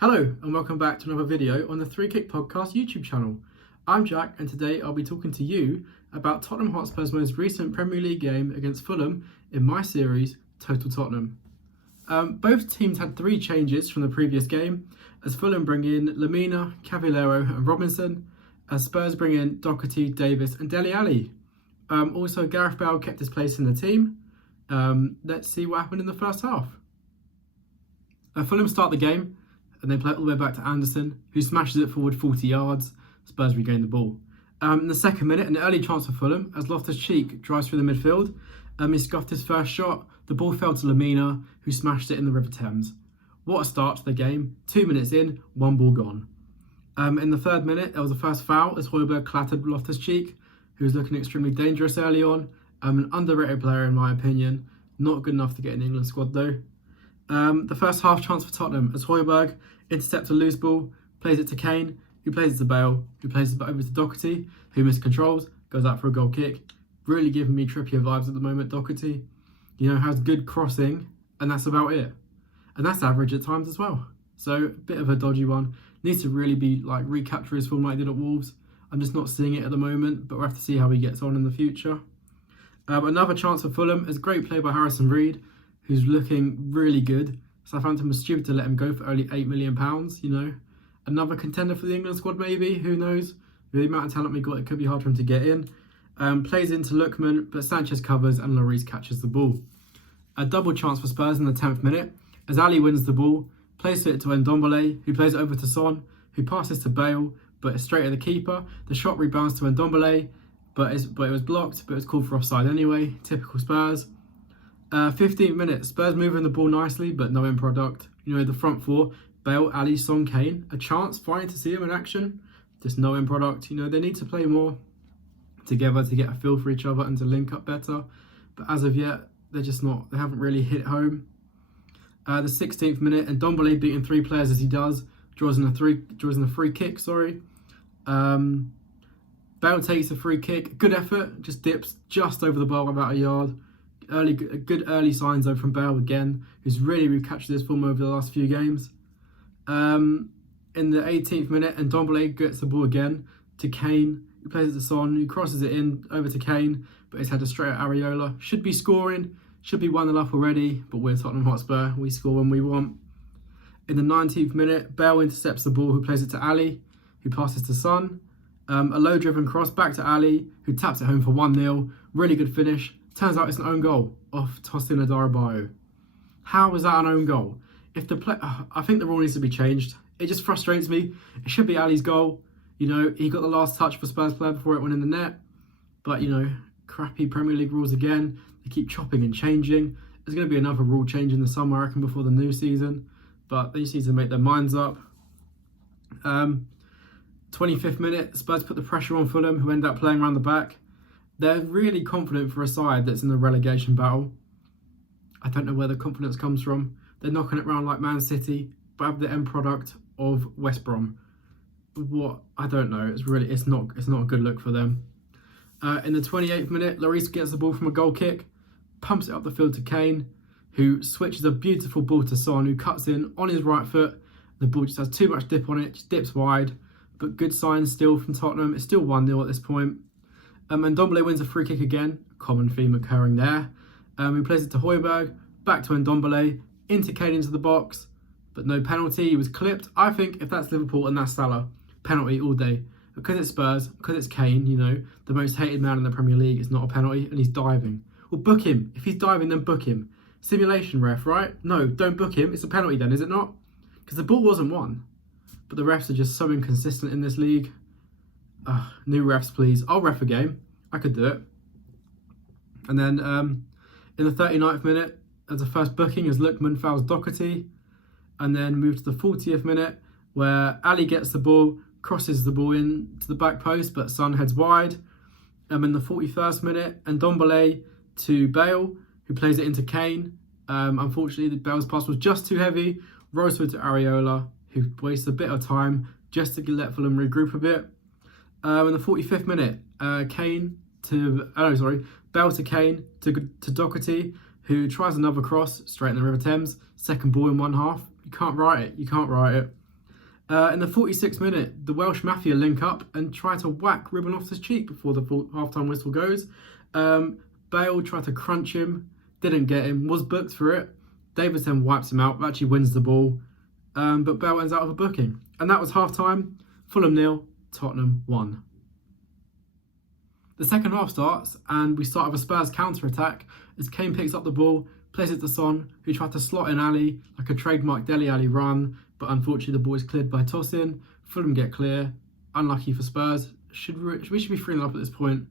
Hello and welcome back to another video on the Three Kick Podcast YouTube channel. I'm Jack and today I'll be talking to you about Tottenham Hotspur's most recent Premier League game against Fulham in my series, Total Tottenham. Both teams had three changes from the previous game, as Fulham bring in Lamina, Cavallero and Robinson, as Spurs bring in Doherty, Davis and Dele Alli. Also, Gareth Bale kept his place in the team. Let's see what happened in the first half. Fulham start the game and they play it all the way back to Anderson, who smashes it forward 40 yards. Spurs regain the ball. In the second minute, an early chance for Fulham as Loftus-Cheek drives through the midfield. He scuffed his first shot. The ball fell to Lamina, who smashed it in the River Thames. What a start to the game. 2 minutes in, one ball gone. In the third minute, there was a first foul as Hojbjerg clattered Loftus-Cheek, who was looking extremely dangerous early on. An underrated player in my opinion. Not good enough to get in the England squad though. The first half chance for Tottenham as Hojbjerg intercepts a loose ball, plays it to Kane, who plays it to Bale, who plays it over to Doherty, who miscontrols, goes out for a goal kick. Really giving me Trippier vibes at the moment, Doherty. Has good crossing, and that's about it. And that's average at times as well. So, a bit of a dodgy one. Needs to really be recapture his form like he did at Wolves. I'm just not seeing it at the moment, but we'll have to see how he gets on in the future. Another chance for Fulham is great play by Harrison Reed, who's looking really good. Southampton was stupid to let him go for only £8 million, Another contender for the England squad maybe, who knows? With the amount of talent we got, it could be hard for him to get in. Plays into Lookman, but Sanchez covers and Lloris catches the ball. A double chance for Spurs in the 10th minute, as Ali wins the ball, plays it to Ndombele, who plays it over to Son, who passes to Bale, but it's straight at the keeper. The shot rebounds to Ndombele, but it was blocked, but it was called for offside anyway, typical Spurs. 15th minute, Spurs moving the ball nicely, but no end product. The front four, Bale, Ali, Son, Kane, a chance finally to see him in action, just no end product. They need to play more together to get a feel for each other and to link up better. But as of yet, they haven't really hit home. The 16th minute, and Ndombele beating three players as he does, draws in a free kick, Bale takes a free kick, good effort, just dips just over the bar about a yard. Good early signs though from Bale again, who's really recaptured his form over the last few games. In the 18th minute, and Ndombele gets the ball again to Kane, who plays it to Son, who crosses it in over to Kane, but it's headed straight at Areola. Should be scoring, should be 1-0 up already, but we're Tottenham Hotspur, we score when we want. In the 19th minute, Bale intercepts the ball, who plays it to Ali, who passes to Son. A low driven cross back to Ali, who taps it home for 1-0. Really good finish. Turns out it's an own goal off Tosin Adarabioyo. How was that an own goal? I think the rule needs to be changed. It just frustrates me. It should be Ali's goal. He got the last touch for Spurs player before it went in the net. But, crappy Premier League rules again. They keep chopping and changing. There's going to be another rule change in the summer, I reckon, before the new season. But they just need to make their minds up. 25th minute, Spurs put the pressure on Fulham, who end up playing around the back. They're really confident for a side that's in the relegation battle. I don't know where the confidence comes from. They're knocking it around like Man City, but have the end product of West Brom. What? I don't know. It's not a good look for them. In the 28th minute, Lloris gets the ball from a goal kick, pumps it up the field to Kane, who switches a beautiful ball to Son, who cuts in on his right foot. The ball just has too much dip on it, just dips wide, but good signs still from Tottenham. It's still 1-0 at this point. And Ndombele wins a free kick again, common theme occurring there. He plays it to Hojbjerg, back to Ndombele, into Kane into the box, but no penalty. He was clipped. I think if that's Liverpool and that's Salah, penalty all day. Because it's Spurs, because it's Kane, the most hated man in the Premier League, it's not a penalty, and he's diving. Well, book him. If he's diving, then book him. Simulation ref, right? No, don't book him. It's a penalty then, is it not? Because the ball wasn't won. But the refs are just so inconsistent in this league. New refs, please. I'll ref a game. I could do it. And then in the 39th minute, there's a first booking as Lookman fouls Doherty. And then move to the 40th minute, where Ali gets the ball, crosses the ball in to the back post, but Son heads wide. In the 41st minute, Ndombele to Bale, who plays it into Kane. Unfortunately, Bale's pass was just too heavy. Roseford to Areola, who wastes a bit of time just to let Fulham regroup a bit. In the 45th minute, Bale to Kane to Doherty, who tries another cross straight in the River Thames. Second ball in one half. You can't write it. In the 46th minute, the Welsh Mafia link up and try to whack Ruben off his cheek before the half-time whistle goes. Bale tried to crunch him, didn't get him, was booked for it. Davis then wipes him out, actually wins the ball, but Bale ends out of a booking. And that was half-time. Fulham 0, Tottenham 1. The second half starts, and we start with a Spurs counter-attack as Kane picks up the ball, plays it to Son, who tried to slot in Ali like a trademark Dele Alli run, but unfortunately the ball is cleared by Tosin. Fulham get clear. Unlucky for Spurs. We should be 3-0 up at this point.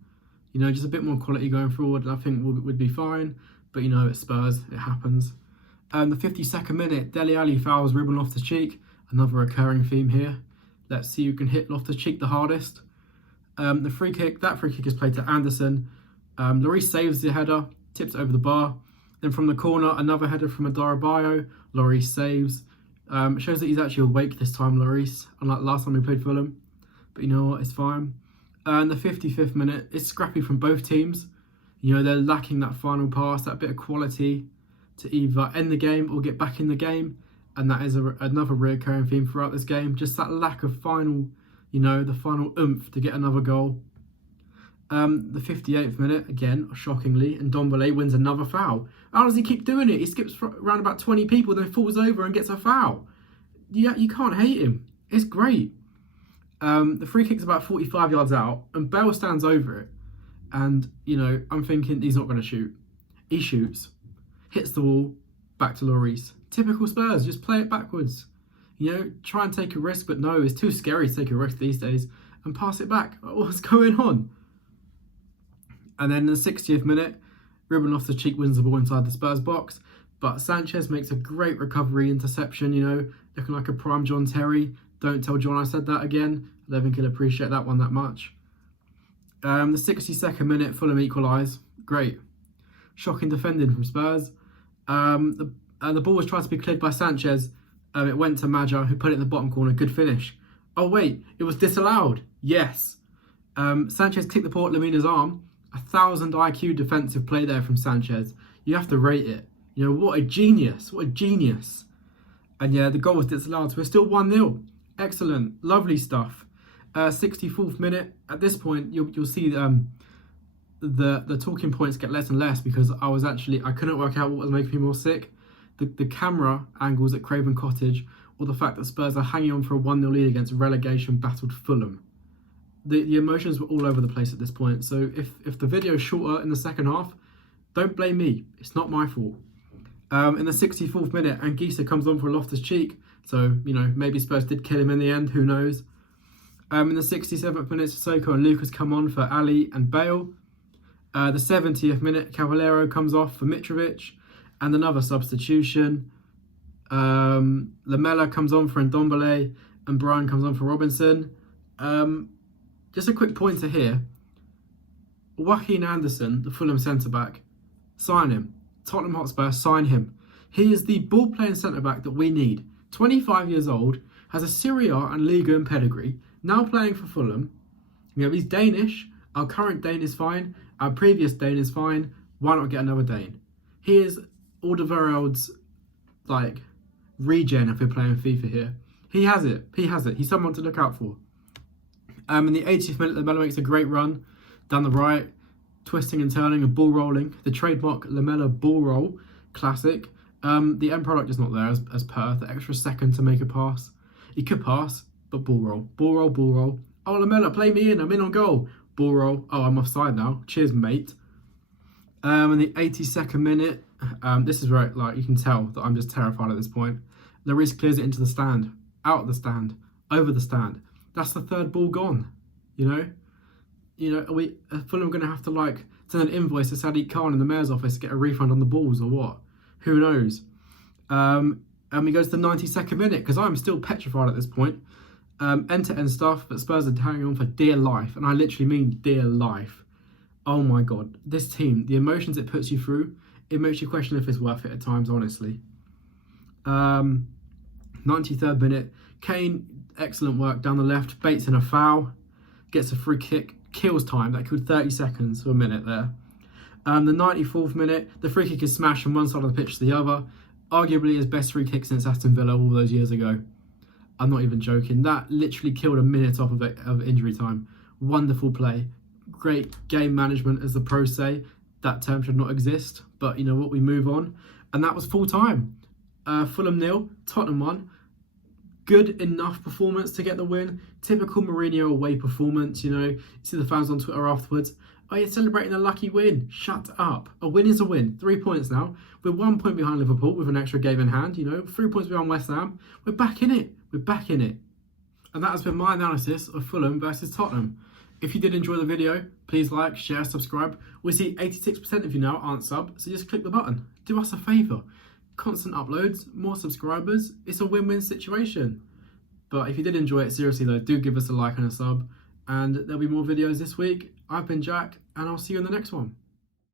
You know, just a bit more quality going forward, and I think we'd be fine. But, you know, it's Spurs. It happens. The 52nd minute, Dele Alli fouls Ruben Loftus-Cheek. Another recurring theme here. Let's see who can hit Loftus-Cheek the hardest. That free kick is played to Anderson. Lloris saves the header, tips it over the bar. Then from the corner, another header from Adarabioyo. Lloris saves. Shows that he's actually awake this time, Lloris, unlike last time we played Fulham. But you know what, it's fine. And the 55th minute, it's scrappy from both teams. You know, they're lacking that final pass, that bit of quality to either end the game or get back in the game. And that is another recurring theme throughout this game. Just that lack of final, you know, the final oomph to get another goal. The 58th minute, again, shockingly, and Ndombele wins another foul. How does he keep doing it? He skips around about 20 people, then falls over and gets a foul. Yeah, you can't hate him. It's great. The free kick's about 45 yards out, and Bale stands over it. And, you know, I'm thinking he's not going to shoot. He shoots, hits the wall, back to Lloris. Typical Spurs, just play it backwards. You know, try and take a risk, but no, it's too scary to take a risk these days. And pass it back. What's going on? And then in the 60th minute, Ruben Loftus-Cheek wins the ball inside the Spurs box. But Sanchez makes a great recovery interception, you know, looking like a prime John Terry. Don't tell John I said that again. I don't think he'll appreciate that one that much. The 62nd minute, Fulham equalise. Great. Shocking defending from Spurs. The ball was tried to be cleared by Sanchez. It went to Maja, who put it in the bottom corner. Good finish. Oh, wait. It was disallowed. Yes. Sanchez kicked the ball at Lemina's arm. 1,000 IQ defensive play there from Sanchez. You have to rate it. You know, what a genius. What a genius. And yeah, the goal was disallowed. So we're still 1-0. Excellent. Lovely stuff. 64th minute. At this point, you'll see the talking points get less and less because I couldn't work out what was making me more sick. The camera angles at Craven Cottage, or the fact that Spurs are hanging on for a 1-0 lead against relegation-battled Fulham. The emotions were all over the place at this point, so if the video is shorter in the second half, don't blame me. It's not my fault. In the 64th minute, Anguissa comes on for Loftus-Cheek, so, you know, maybe Spurs did kill him in the end, who knows. In the 67th minute, Sissoko and Lucas come on for Ali and Bale. The 70th minute, Cavallero comes off for Mitrovic, and another substitution. Lamela comes on for Ndombele, and Brian comes on for Robinson. Just a quick pointer here. Joaquin Anderson, the Fulham centre-back, sign him. Tottenham Hotspur, sign him. He is the ball-playing centre-back that we need. 25 years old, has a Serie A and Liga and pedigree, now playing for Fulham. You know, he's Danish. Our current Dane is fine. Our previous Dane is fine. Why not get another Dane? He is Alderweireld's, like, regen if we're playing FIFA here. He has it. He's someone to look out for. In the 80th minute, Lamela makes a great run down the right, twisting and turning and ball rolling. The trademark Lamela ball roll, classic. The end product is not there as per. The extra second to make a pass. He could pass, but ball roll. Ball roll, ball roll. Oh, Lamela, play me in. I'm in on goal. Ball roll. Oh, I'm offside now. Cheers, mate. In the 82nd minute, this is where, like, you can tell that I'm just terrified at this point. Lloris clears it into the stand. Out of the stand. Over the stand. That's the third ball gone, you know? Are we Fulham going to have to, like, send an invoice to Sadiq Khan in the mayor's office to get a refund on the balls or what? Who knows? And we go to the 92nd minute, because I'm still petrified at this point. End-to-end stuff, but Spurs are hanging on for dear life, and I literally mean dear life. Oh my God, this team, the emotions it puts you through, it makes you question if it's worth it at times, honestly. 93rd minute, Kane, excellent work down the left, baits in a foul, gets a free kick, kills time, that killed 30 seconds for a minute there. The 94th minute, the free kick is smashed from one side of the pitch to the other, arguably his best free kick since Aston Villa all those years ago. I'm not even joking. That literally killed a minute off of injury time. Wonderful play. Great game management, as the pros say. That term should not exist, but you know what, we move on. And that was full time. Fulham 0, Tottenham 1. Good enough performance to get the win. Typical Mourinho away performance, you know. You see the fans on Twitter afterwards. Oh, you're celebrating a lucky win. Shut up. A win is a win. 3 points now. We're 1 point behind Liverpool with an extra game in hand, you know. 3 points behind West Ham. We're back in it. We're back in it. And that has been my analysis of Fulham versus Tottenham. If you did enjoy the video, please like, share, subscribe. We see 86% of you now aren't sub, so just click the button. Do us a favour. Constant uploads, more subscribers. It's a win-win situation. But if you did enjoy it, seriously though, do give us a like and a sub. And there'll be more videos this week. I've been Jack, and I'll see you in the next one.